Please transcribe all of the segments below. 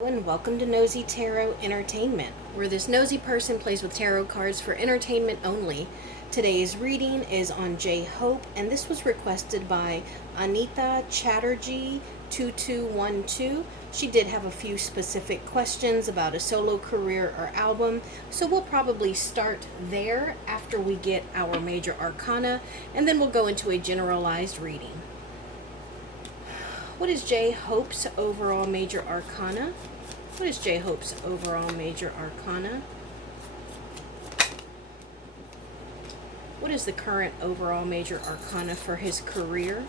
And welcome to Nosy Tarot Entertainment, where this nosy person plays with tarot cards for entertainment only. Today's reading is on J Hope, and this was requested by Anita Chatterjee 2212. She did have a few specific questions about a solo career or album, so we'll probably start there after we get our major arcana, and then we'll go into a generalized reading. What is J Hope's overall major arcana? What is J Hope's overall major arcana? What is the current overall major arcana for his career?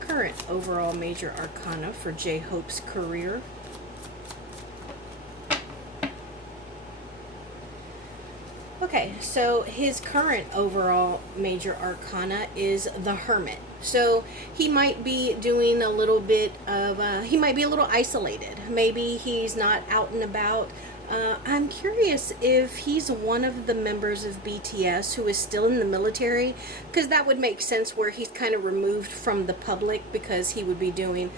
Current overall major arcana for J Hope's career. Okay, so his current overall major arcana is the Hermit. So he might be doing a little bit of, he might be a little isolated. Maybe he's not out and about. I'm curious if he's one of the members of BTS who is still in the military, because that would make sense where he's kind of removed from the public because he would be doing,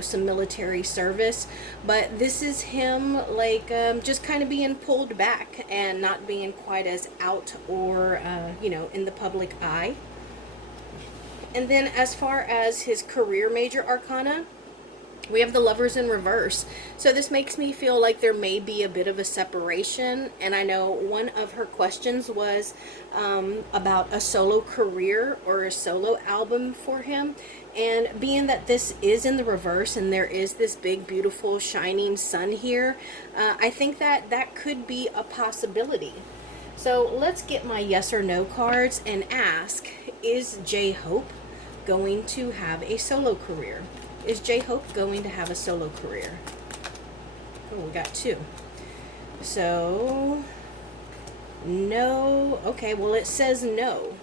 some military service. But this is him like just kind of being pulled back and not being quite as out or, in the public eye. And then as far as his career major arcana, we have the Lovers in reverse. So this makes me feel like there may be a bit of a separation. And I know one of her questions was about a solo career or a solo album for him. And being that this is in the reverse and there is this big, beautiful, shining sun here, I think that that could be a possibility. So let's get my yes or no cards and ask, is J Hope going to have a solo career? Is J Hope going to have a solo career? Oh, we got two. So, no. Okay, well, it says no.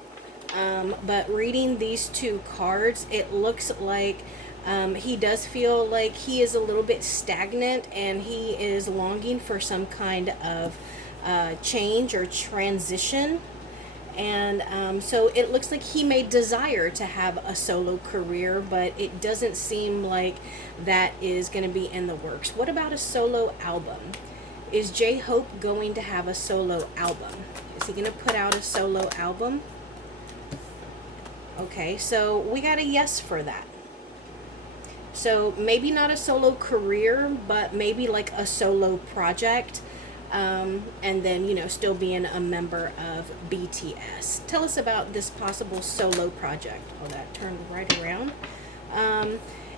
But reading these two cards, it looks like he does feel like he is a little bit stagnant and he is longing for some kind of change or transition. And so it looks like he may desire to have a solo career, but it doesn't seem like that is going to be in the works. What about a solo album? Is J Hope going to have a solo album? Is he going to put out a solo album? Okay, so we got a yes for that. So maybe not a solo career, but maybe like a solo project. And then, still being a member of BTS. Tell us about this possible solo project. Oh, that turned right around.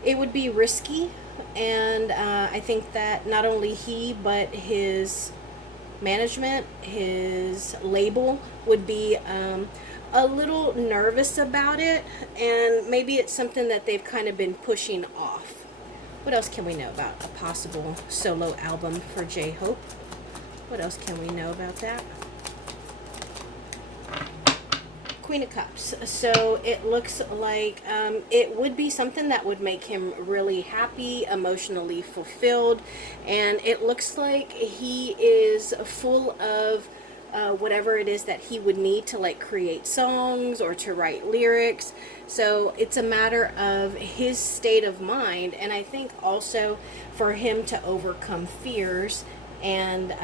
It would be risky, and I think that not only he, but his management, his label would be a little nervous about it, and maybe it's something that they've kind of been pushing off. What else can we know about a possible solo album for J Hope? What else can we know about that? Queen of Cups. So it looks like it would be something that would make him really happy, emotionally fulfilled. And it looks like he is full of whatever it is that he would need to like create songs or to write lyrics. So it's a matter of his state of mind. And I think also for him to overcome fears and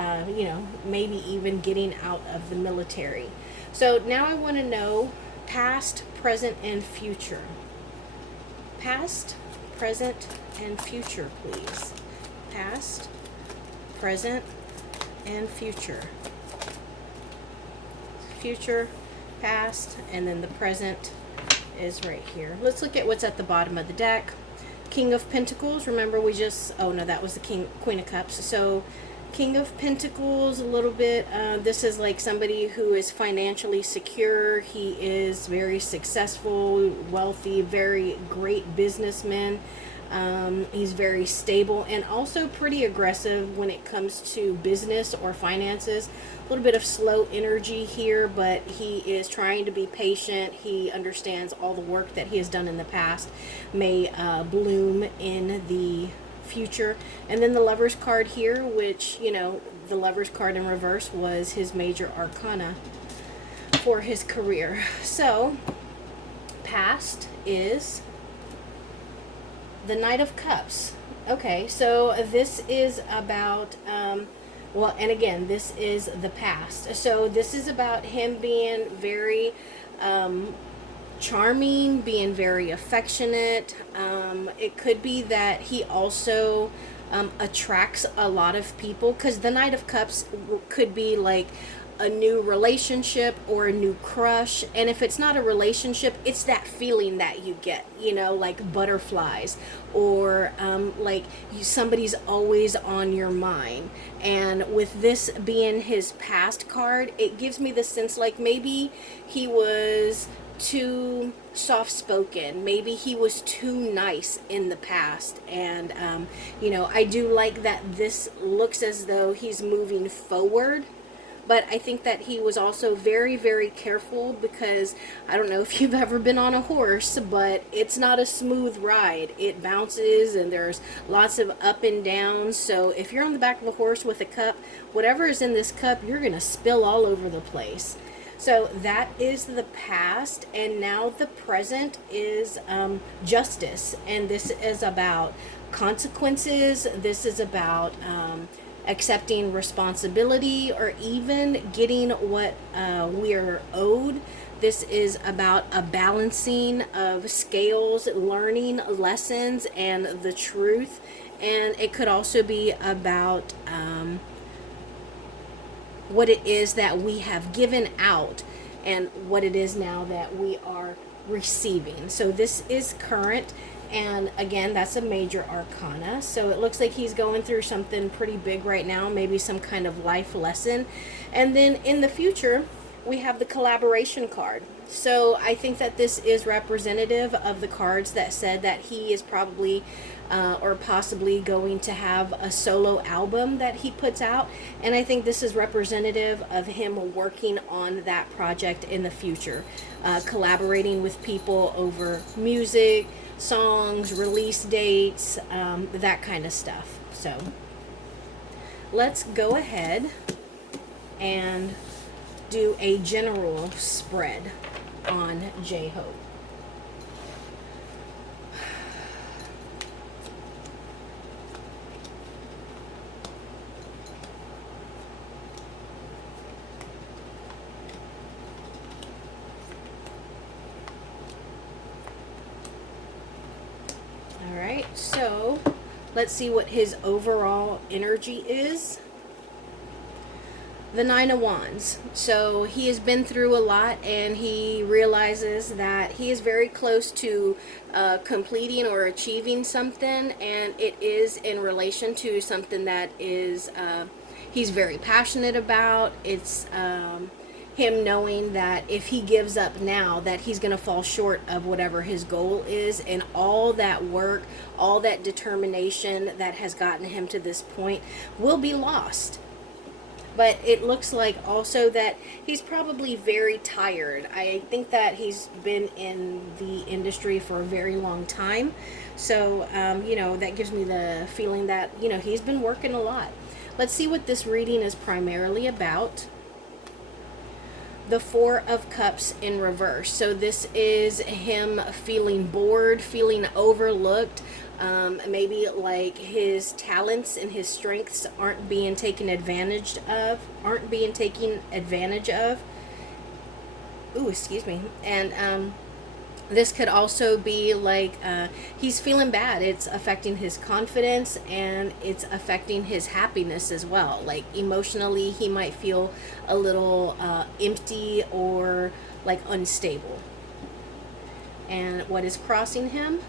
maybe even getting out of the military. So now I want to know past, present, and future. Past, present, and future, please. Past, present, and future. Future, past, and then the present is right here. Let's look at what's at the bottom of the deck. King of Pentacles. Remember that was the Queen of Cups. So King of Pentacles, a little bit. This is like somebody who is financially secure. He is very successful, wealthy, very great businessman. He's very stable and also pretty aggressive when it comes to business or finances. A little bit of slow energy here, but he is trying to be patient. He understands all the work that he has done in the past may bloom in the future. And then the Lovers card here, which the Lovers card in reverse was his major arcana for his career. So past is the Knight of Cups. Okay, so this is about, well, and again, this is the past. So this is about him being very charming, being very affectionate. It could be that he also attracts a lot of people, because the Knight of Cups could be like a new relationship or a new crush. And if it's not a relationship, it's that feeling that you get, like butterflies, or like somebody's always on your mind. And with this being his past card, it gives me the sense like maybe he was too soft spoken, maybe he was too nice in the past. And I do like that this looks as though he's moving forward, but I think that he was also very, very careful, because I don't know if you've ever been on a horse, but it's not a smooth ride. It bounces and there's lots of up and downs. So if you're on the back of a horse with a cup, whatever is in this cup, you're going to spill all over the place. So that is the past, and now the present is justice. And this is about consequences. This is about accepting responsibility, or even getting what we're owed. This is about a balancing of scales, learning lessons, and the truth. And it could also be about what it is that we have given out, and what it is now that we are receiving. So this is current. And again, that's a major arcana. So it looks like he's going through something pretty big right now, maybe some kind of life lesson. And then in the future, we have the collaboration card. So I think that this is representative of the cards that said that he is probably or possibly going to have a solo album that he puts out. And I think this is representative of him working on that project in the future, collaborating with people over music, songs, release dates, that kind of stuff. So let's go ahead and do a general spread on J-Hope. All right, so let's see what his overall energy is. The Nine of Wands. So he has been through a lot, and he realizes that he is very close to completing or achieving something, and it is in relation to something that is he's very passionate about. It's him knowing that if he gives up now, that he's going to fall short of whatever his goal is, and all that work, all that determination that has gotten him to this point will be lost. But it looks like also that he's probably very tired. I think that he's been in the industry for a very long time. So, that gives me the feeling that, he's been working a lot. Let's see what this reading is primarily about. The Four of Cups in reverse. So this is him feeling bored, feeling overlooked. Maybe like his talents and his strengths aren't being taken advantage of. Ooh, excuse me. And this could also be like he's feeling bad. It's affecting his confidence, and it's affecting his happiness as well. Like emotionally, he might feel a little empty or like unstable. And what is crossing him?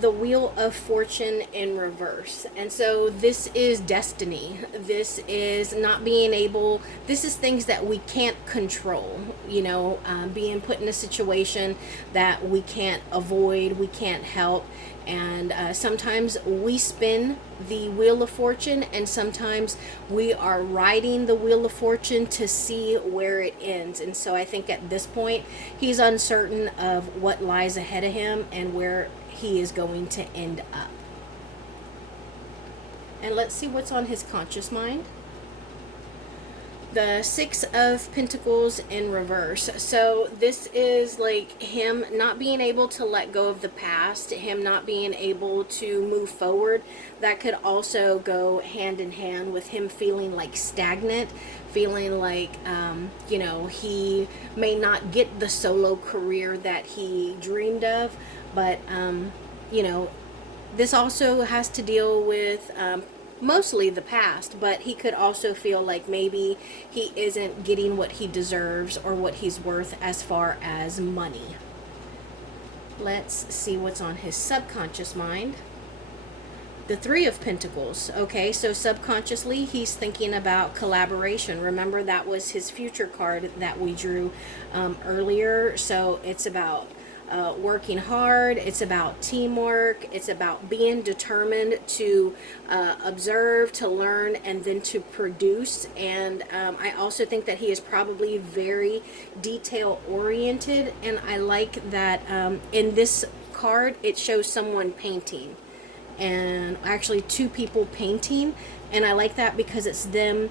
The Wheel of Fortune in reverse. And so this is destiny. This is not being able, this is things that we can't control, being put in a situation that we can't avoid, we can't help. And sometimes we spin the Wheel of Fortune, and sometimes we are riding the Wheel of Fortune to see where it ends. And so I think at this point, he's uncertain of what lies ahead of him and where he is going to end up. And let's see what's on his conscious mind. The Six of Pentacles in reverse. So this is like him not being able to let go of the past, him not being able to move forward. That could also go hand in hand with him feeling like stagnant, feeling like, he may not get the solo career that he dreamed of. But, this also has to deal with mostly the past, but he could also feel like maybe he isn't getting what he deserves or what he's worth as far as money. Let's see what's on his subconscious mind. The Three of Pentacles. Okay, so subconsciously he's thinking about collaboration. Remember, that was his future card that we drew earlier. So it's about working hard, it's about teamwork, it's about being determined to observe, to learn, and then to produce. And I also think that he is probably very detail oriented, and I like that in this card it shows someone painting, and actually two people painting, and I like that because it's them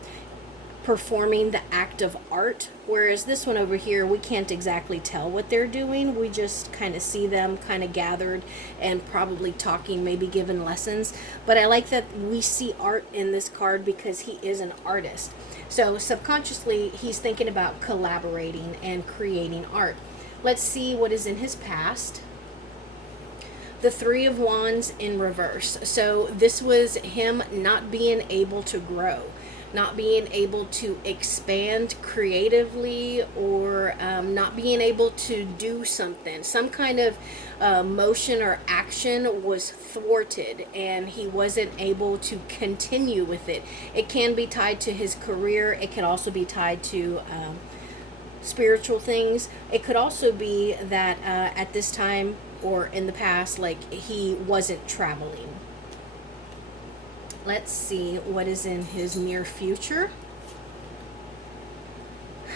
performing the act of art, whereas this one over here, we can't exactly tell what they're doing. We just kind of see them kind of gathered and probably talking, maybe giving lessons. But I like that we see art in this card because he is an artist. So subconsciously he's thinking about collaborating and creating art. Let's see what is in his past. The Three of Wands in reverse. So this was him not being able to grow, not being able to expand creatively, or not being able to do something. Some kind of motion or action was thwarted and he wasn't able to continue with it. It can be tied to his career. It can also be tied to spiritual things. It could also be that at this time or in the past, like, he wasn't traveling. Let's see what is in his near future.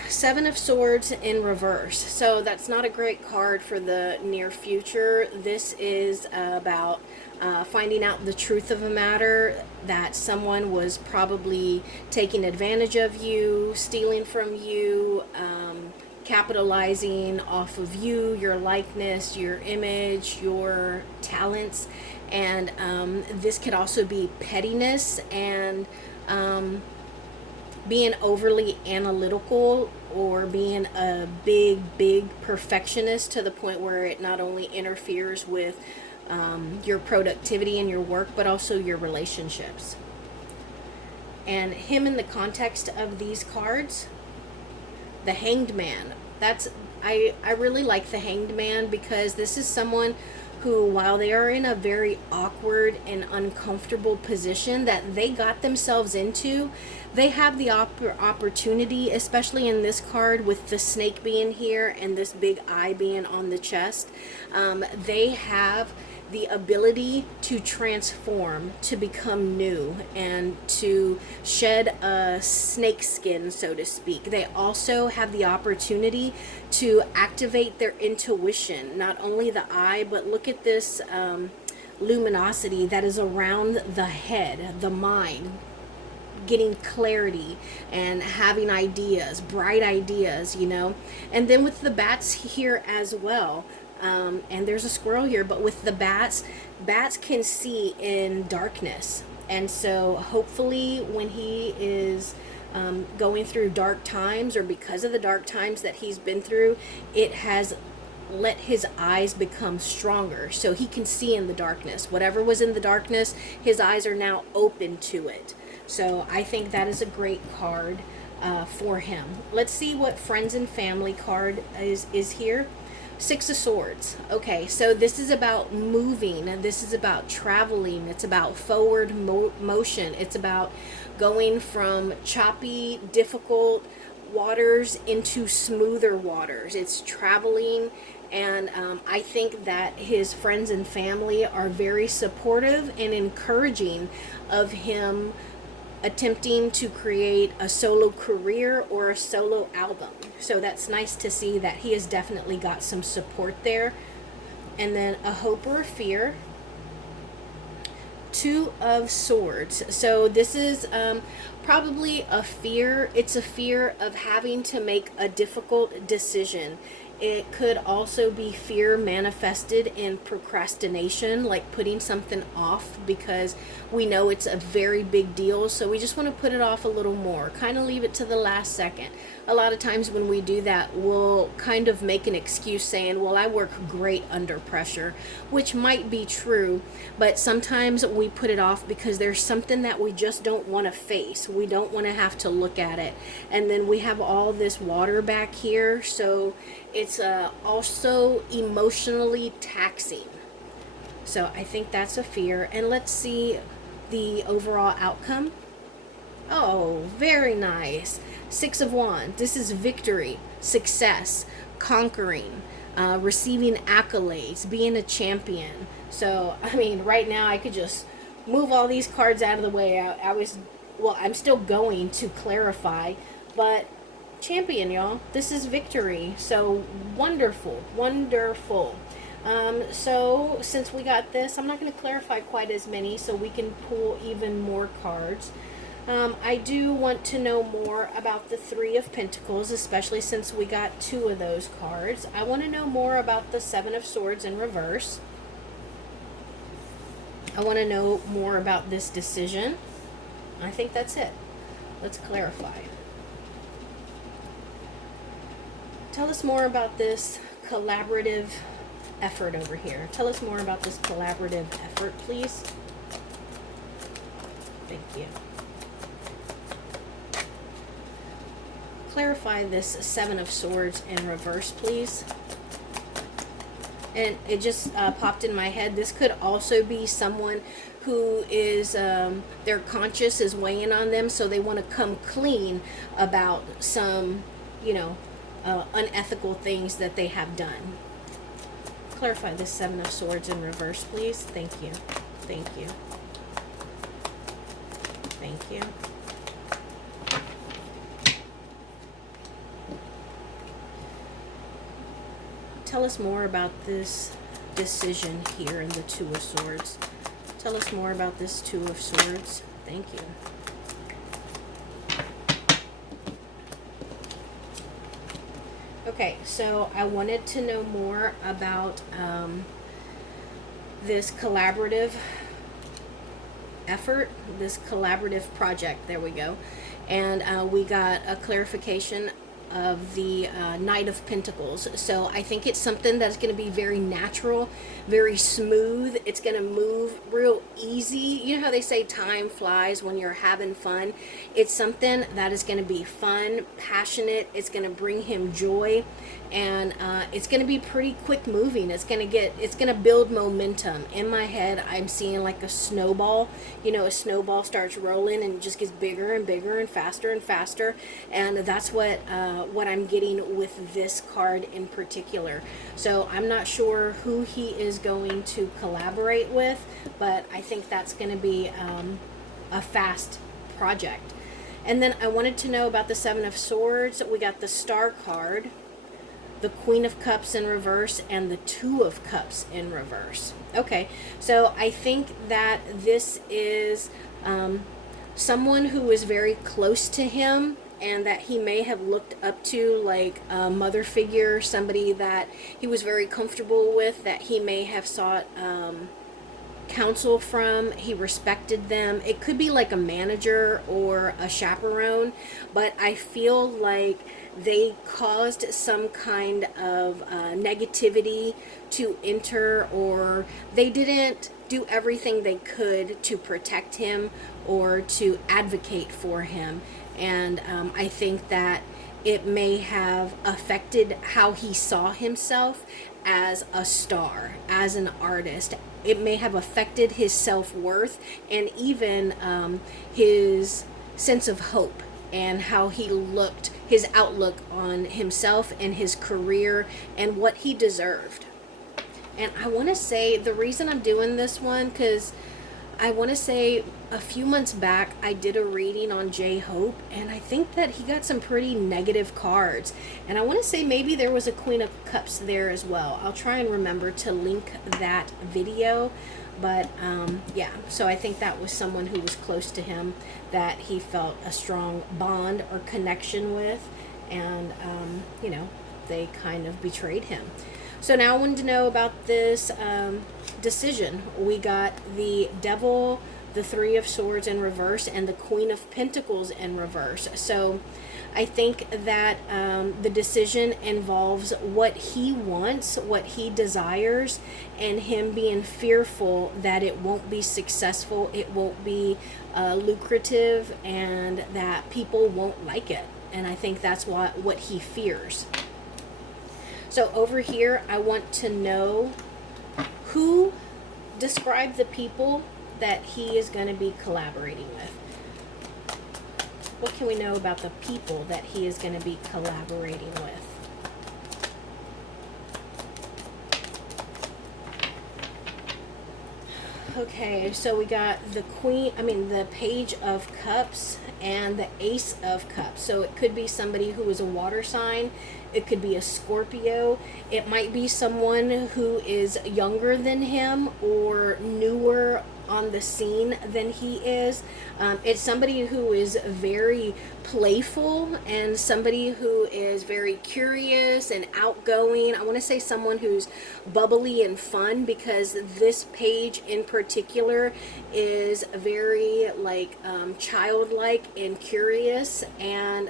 Seven of Swords in reverse. So that's not a great card for the near future. This is about finding out the truth of a matter, that someone was probably taking advantage of you, stealing from you, capitalizing off of you, your likeness, your image, your talents. And this could also be pettiness and being overly analytical, or being a big perfectionist to the point where it not only interferes with your productivity and your work, but also your relationships. And him in the context of these cards, the Hanged Man. I really like the Hanged Man because this is someone who, while they are in a very awkward and uncomfortable position that they got themselves into, they have the opportunity, especially in this card with the snake being here and this big eye being on the chest, they have the ability to transform, to become new, and to shed a snake skin, so to speak. They also have the opportunity to activate their intuition, not only the eye, but look at this luminosity that is around the head, the mind, getting clarity and having ideas, bright ideas, And then with the bats here as well, and there's a squirrel here, but with the bats can see in darkness. And so hopefully when he is going through dark times, or because of the dark times that he's been through, it has let his eyes become stronger so he can see in the darkness. Whatever was in the darkness, his eyes are now open to it. So I think that is a great card for him. Let's see what friends and family card is here. Six of Swords. Okay, so this is about moving, and this is about traveling. It's about forward motion. It's about going from choppy, difficult waters into smoother waters. It's traveling, and I think that his friends and family are very supportive and encouraging of him attempting to create a solo career or a solo album. So that's nice to see that he has definitely got some support there. And then a hope or a fear. Two of Swords. So this is probably a fear. It's a fear of having to make a difficult decision. It could also be fear manifested in procrastination, like putting something off because we know it's a very big deal. So we just want to put it off a little more, kind of leave it to the last second. A lot of times when we do that, we'll kind of make an excuse saying, well, I work great under pressure, which might be true, but sometimes we put it off because there's something that we just don't want to face. We don't want to have to look at it. And then we have all this water back here, so it's also emotionally taxing. So I think that's a fear. And let's see the overall outcome. Oh, very nice. Six of Wands. This is victory, success, conquering, receiving accolades, being a champion. So, I mean, right now I could just move all these cards out of the way. I'm still going to clarify, but champion, y'all. This is victory. So, wonderful, wonderful. So, since we got this, I'm not going to clarify quite as many so we can pull even more cards. I do want to know more about the Three of Pentacles, especially since we got two of those cards. I want to know more about the Seven of Swords in reverse. I want to know more about this decision. I think that's it. Let's clarify. Tell us more about this collaborative effort over here. Tell us more about this collaborative effort, please. Thank you. Clarify this Seven of Swords in reverse, please. And it just popped in my head. This could also be someone who is, their conscience is weighing on them, so they want to come clean about some, unethical things that they have done. Clarify this Seven of Swords in reverse, please. Thank you. Thank you. Thank you. Tell us more about this decision here in the Two of Swords. Tell us more about this Two of Swords. Thank you. Okay, so I wanted to know more about this collaborative effort, this collaborative project. There we go. And we got a clarification of the Knight of Pentacles. So I think it's something that's going to be very natural, very smooth. It's going to move real easy. You know how they say time flies when you're having fun? It's something that is going to be fun, passionate. It's going to bring him joy, and it's going to be pretty quick moving. It's going to build momentum. In my head, I'm seeing like a snowball. A snowball starts rolling and just gets bigger and bigger and faster, and that's what I'm getting with this card in particular. So I'm not sure who he is going to collaborate with, but I think that's going to be a fast project. And then I wanted to know about the Seven of Swords. We got the Star card, the Queen of Cups in reverse, and the Two of Cups in reverse. Okay, so I think that this is someone who is very close to him, and that he may have looked up to, like a mother figure, somebody that he was very comfortable with, that he may have sought counsel from. He respected them. It could be like a manager or a chaperone, but I feel like they caused some kind of negativity to enter, or they didn't do everything they could to protect him or to advocate for him. And I think that it may have affected how he saw himself as a star, as an artist. It may have affected his self-worth and even his sense of hope and how he looked, his outlook on himself and his career and what he deserved. And I want to say the reason I'm doing this one, because I want to say a few months back I did a reading on J-Hope, and I think that he got some pretty negative cards, and I want to say maybe there was a Queen of Cups there as well. I'll try and remember to link that video, But yeah, so I think that was someone who was close to him that he felt a strong bond or connection with, and you know, they kind of betrayed him. So now I wanted to know about this decision. We got the Devil, the Three of Swords in reverse, and the Queen of Pentacles in reverse. So I think that the decision involves what he wants, what he desires, and him being fearful that it won't be successful, it won't be lucrative, and that people won't like it. And I think that's what he fears. So over here, I want to know who, describe the people that he is going to be collaborating with. What can we know about the people that he is going to be collaborating with? Okay, so we got the the Page of Cups and the Ace of Cups. So it could be somebody who is a water sign. It could be a Scorpio. It might be someone who is younger than him or newer on the scene than he is. It's somebody who is very playful and somebody who is very curious and outgoing. I want to say someone who's bubbly and fun, because this page in particular is very like childlike and curious, and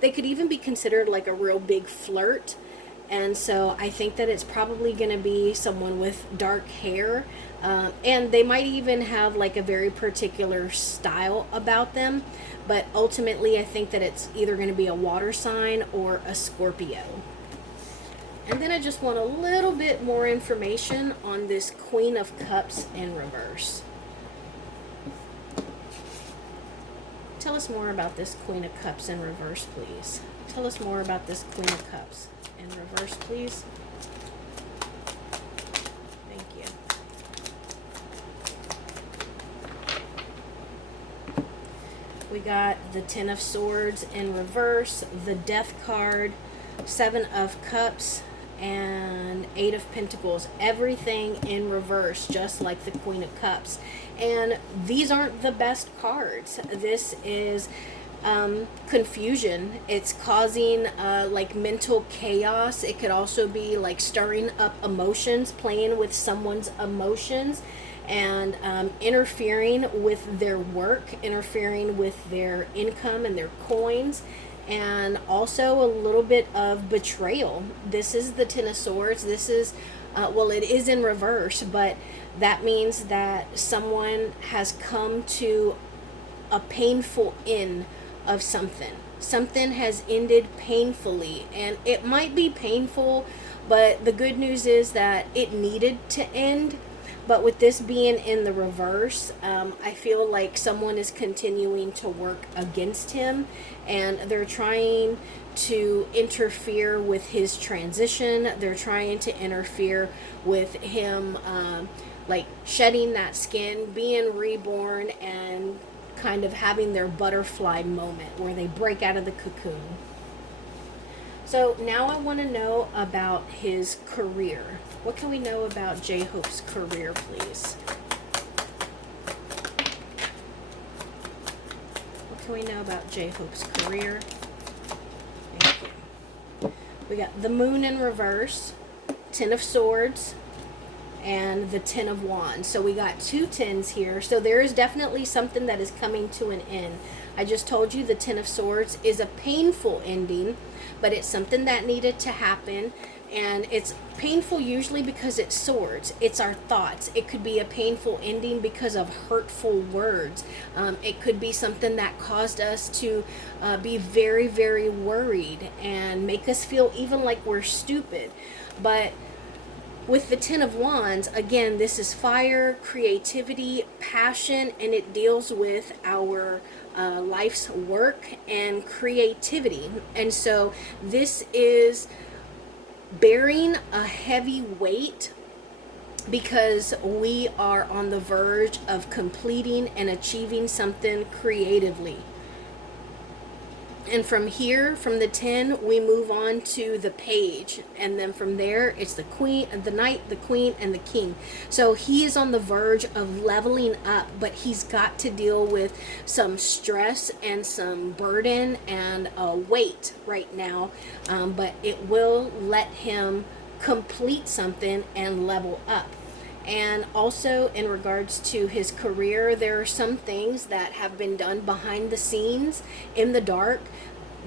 they could even be considered like a real big flirt. And so I think that it's probably going to be someone with dark hair. And they might even have like a very particular style about them. But ultimately, I think that it's either going to be a water sign or a Scorpio. And then I just want a little bit more information on this Queen of Cups in reverse. Tell us more about this Queen of Cups in reverse, please. Tell us more about this Queen of Cups in reverse, please. Thank you. We got the Ten of Swords in reverse, the Death card, Seven of Cups, and Eight of Pentacles. Everything in reverse, just like the Queen of Cups. And these aren't the best cards. This is confusion. It's causing like mental chaos. It could also be like stirring up emotions, playing with someone's emotions, and interfering with their work, interfering with their income and their coins, and also a little bit of betrayal. This is the Ten of Swords. This is well, it is in reverse, but that means that someone has come to a painful end of something. Something has ended painfully, and it might be painful, but the good news is that it needed to end. But with this being in the reverse, I feel like someone is continuing to work against him, and they're trying to interfere with his transition. They're trying to interfere with him like shedding that skin, being reborn, and kind of having their butterfly moment where they break out of the cocoon. So now I want to know about his career. What can we know about J-Hope's career, please? What can we know about J-Hope's career? Thank you. We got the Moon in reverse, Ten of Swords, and the Ten of Wands. So we got two tens here. So there is definitely something that is coming to an end. I just told you the Ten of Swords is a painful ending, but it's something that needed to happen. And it's painful usually because it's swords. It's our thoughts. It could be a painful ending because of hurtful words. It could be something that caused us to be very, very worried and make us feel even like we're stupid. But with the Ten of Wands, again, this is fire, creativity, passion, and it deals with our life's work and creativity. And so this is bearing a heavy weight because we are on the verge of completing and achieving something creatively. And from here, from the 10, we move on to the page. And then from there, it's the queen, the knight, the queen, and the king. So he is on the verge of leveling up, but he's got to deal with some stress and some burden and weight right now. But it will let him complete something and level up. And also, in regards to his career, there are some things that have been done behind the scenes in the dark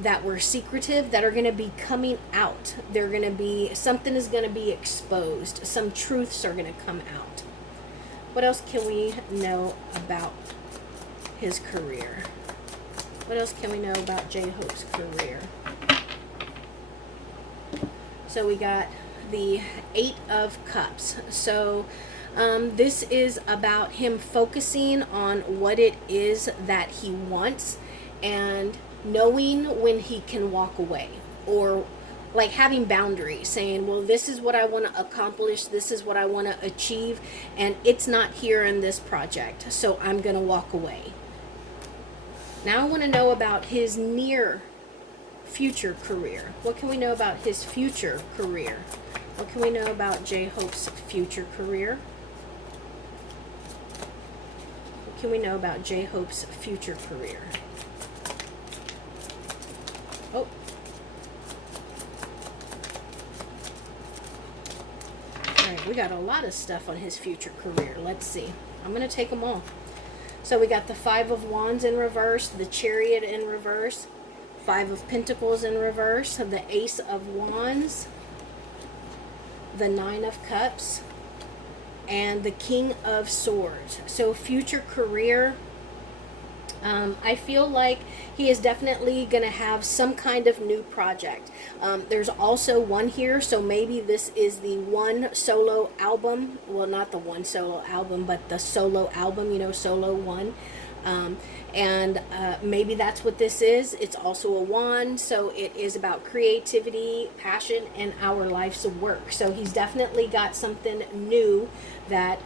that were secretive that are going to be coming out. They're going to be, something is going to be exposed. Some truths are going to come out. What else can we know about his career? What else can we know about J-Hope's career? So we got the 8 of Cups. So this is about him focusing on what it is that he wants and knowing when he can walk away, or like having boundaries, saying, well, this is what I want to accomplish, this is what I want to achieve, and it's not here in this project, so I'm going to walk away. Now I want to know about his near future career. What can we know about his future career? What can we know about J-Hope's future career? What can we know about J-Hope's future career? Oh. Alright, we got a lot of stuff on his future career. Let's see. I'm going to take them all. So we got the 5 of Wands in reverse, the Chariot in reverse, 5 of Pentacles in reverse, the Ace of Wands, the 9 of Cups, and the King of Swords. So future career, I feel like he is definitely going to have some kind of new project. There's also one here, so maybe this is the one solo album. Well, not the one solo album, but the solo album, you know, solo one. And maybe that's what this is. It's also a wand, so it is about creativity, passion, and our life's work. So he's definitely got something new that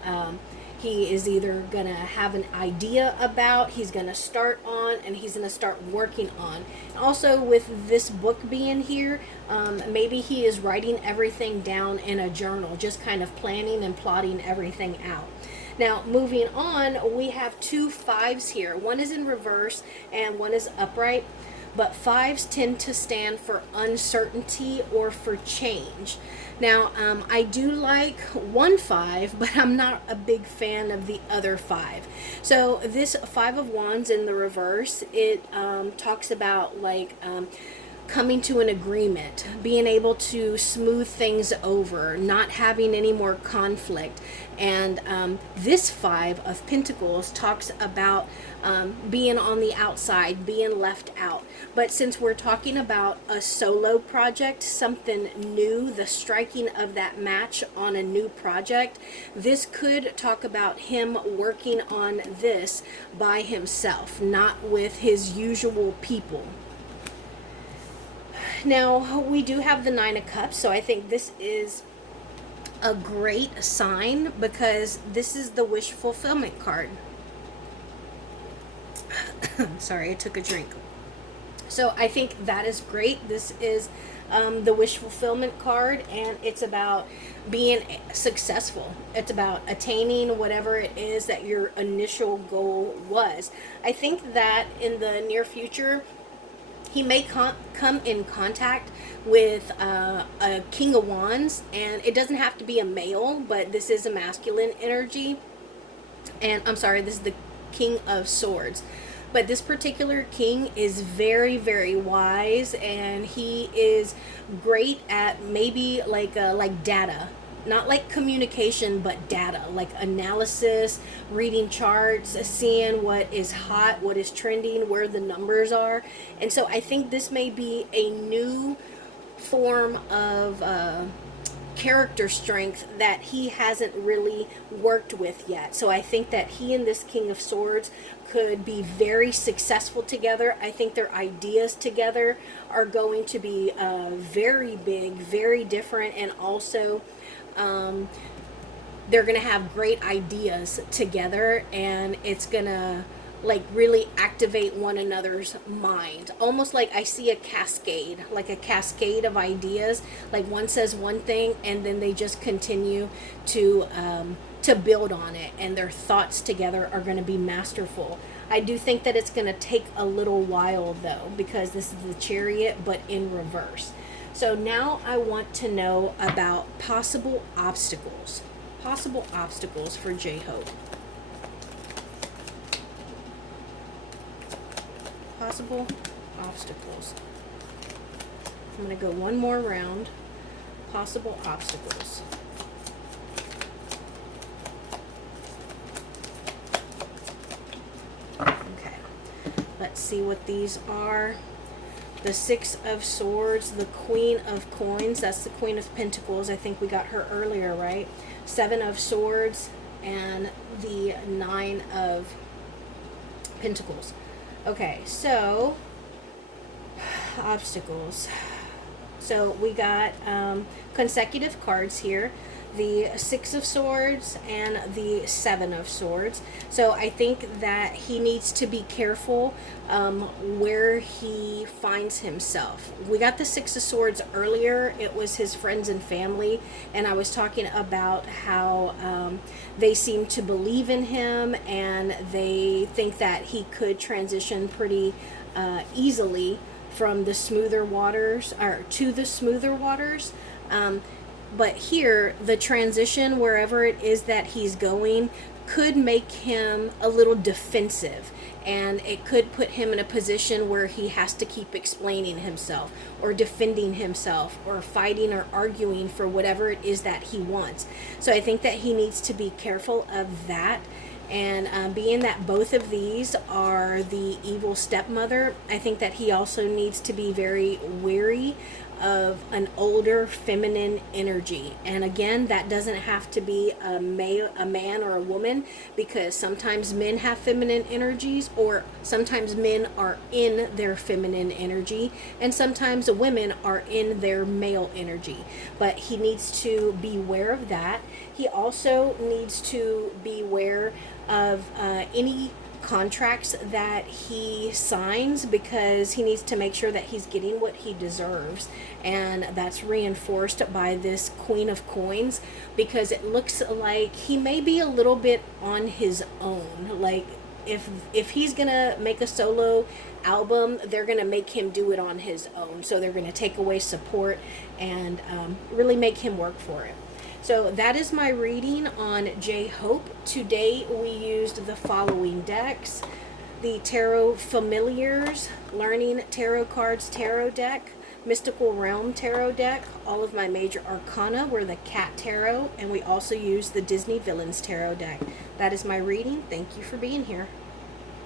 he is either going to have an idea about, he's going to start on, and he's going to start working on. Also, with this book being here, maybe he is writing everything down in a journal, just kind of planning and plotting everything out. Now, moving on, we have 2 5s here. One is in reverse and one is upright. But 5s tend to stand for uncertainty or for change. Now, I do like one 5, but I'm not a big fan of the other 5. So this 5 of Wands in the reverse, it talks about like coming to an agreement, being able to smooth things over, not having any more conflict. And this 5 of Pentacles talks about being on the outside, being left out. But since we're talking about a solo project, something new, the striking of that match on a new project, this could talk about him working on this by himself, not with his usual people. Now, we do have the 9 of Cups, so I think this is a great sign because this is the wish fulfillment card. Sorry, I took a drink. So I think that is great. This is the wish fulfillment card, and it's about being successful. It's about attaining whatever it is that your initial goal was. I think that in the near future, he may come in contact with a King of Wands, and it doesn't have to be a male, but this is a masculine energy. And I'm sorry, this is the King of Swords. But this particular king is very, very wise, and he is great at maybe like data. Not like communication, but data, like analysis, reading charts, seeing what is hot, what is trending, where the numbers are. And so I think this may be a new form of character strength that he hasn't really worked with yet. So I think that he and this King of Swords could be very successful together. I think their ideas together are going to be very big, very different, and also they're going to have great ideas together, and it's going to like really activate one another's mind. Almost like I see a cascade, like a cascade of ideas. Like one says one thing and then they just continue to build on it, and their thoughts together are going to be masterful. I do think that it's going to take a little while though, because this is the Chariot but in reverse. So now I want to know about possible obstacles. Possible obstacles for J-Hope. Possible obstacles. I'm going to go one more round. Possible obstacles. Okay. Let's see what these are. The Six of Swords, the Queen of Coins, that's the Queen of Pentacles. I think we got her earlier, right? Seven of Swords and the Nine of Pentacles. Okay, so obstacles. So we got consecutive cards here. The Six of Swords and the Seven of Swords. So I think that he needs to be careful where he finds himself. We got the Six of Swords earlier. It was his friends and family, and I was talking about how they seem to believe in him, and they think that he could transition pretty easily from the smoother waters, or to the smoother waters. But here, the transition, wherever it is that he's going, could make him a little defensive. And it could put him in a position where he has to keep explaining himself, or defending himself, or fighting or arguing for whatever it is that he wants. So I think that he needs to be careful of that. And being that both of these are the evil stepmother, I think that he also needs to be very wary of an older feminine energy. And again, that doesn't have to be a man or a woman, because sometimes men have feminine energies, or sometimes men are in their feminine energy, and sometimes women are in their male energy. But he needs to beware of that. He also needs to beware of any contracts that he signs, because he needs to make sure that he's getting what he deserves. And that's reinforced by this Queen of Coins, because it looks like he may be a little bit on his own. Like if he's gonna make a solo album, they're gonna make him do it on his own. So they're gonna take away support and really make him work for it. So that is my reading on J-Hope. Today we used the following decks: the Tarot Familiars, Learning Tarot Cards Tarot deck, Mystical Realm Tarot deck. All of my major arcana were the Cat Tarot, and we also used the Disney Villains Tarot deck. That is my reading. Thank you for being here.